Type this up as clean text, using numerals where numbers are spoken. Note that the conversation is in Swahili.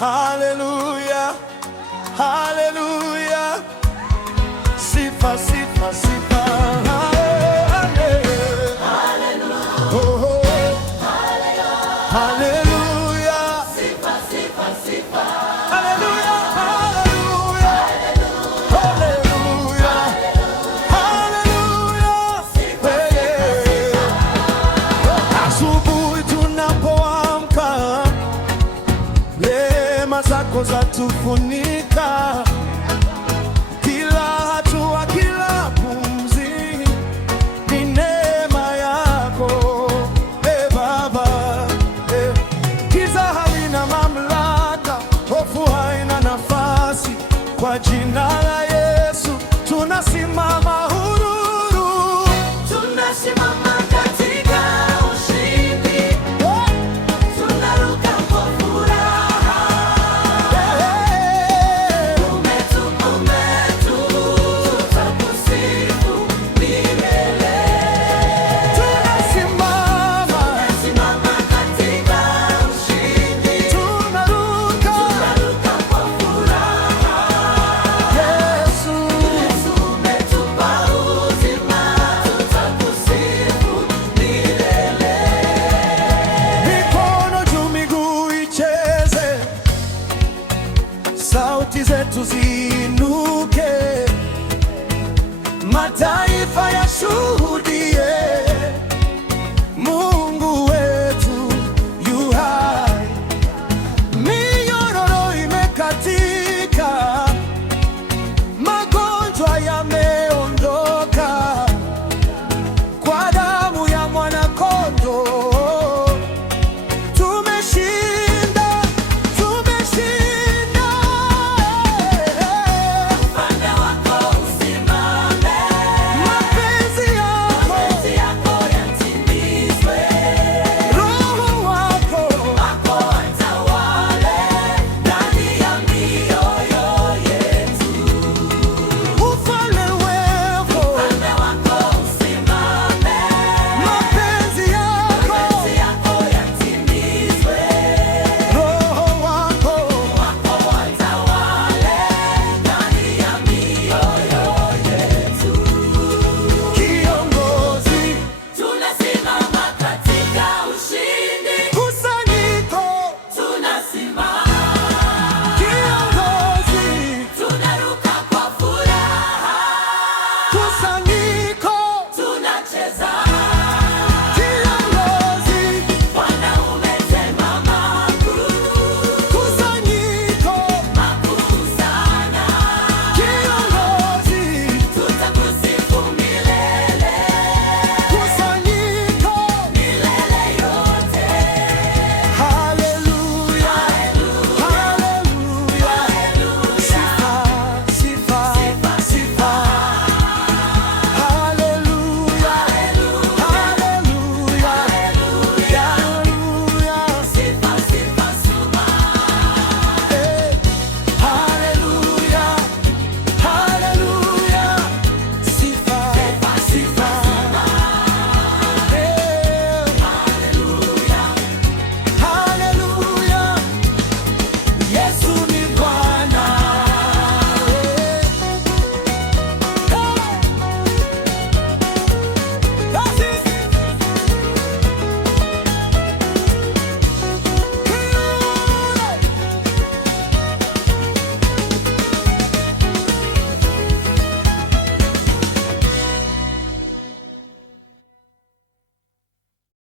Haleluya, haleluya, sifa, sifa, sifa. Haleluya, sifa, sifa, sifa. Haleluya, haleluya, haleluya, haleluya, sifa, sifa. Asubuhi tunapoamka, neema zako zatufunika, kila hatua, kila pumzi ni neema yako. Baba, giza halina mamlaka, hofu haina nafasi. Kwa jina la Yesu tunasimama huru, tunasimama katika ushindi, tunaruka kwa furaha. Tutakusifu milele. Tunasimama katika ushindi, tunaruka kwa furaha. Yesu umetupa uzima, tutakusifu milele. Mikono juu, miguu icheze, sauti zetu ziinuke, mataifa yashuhudie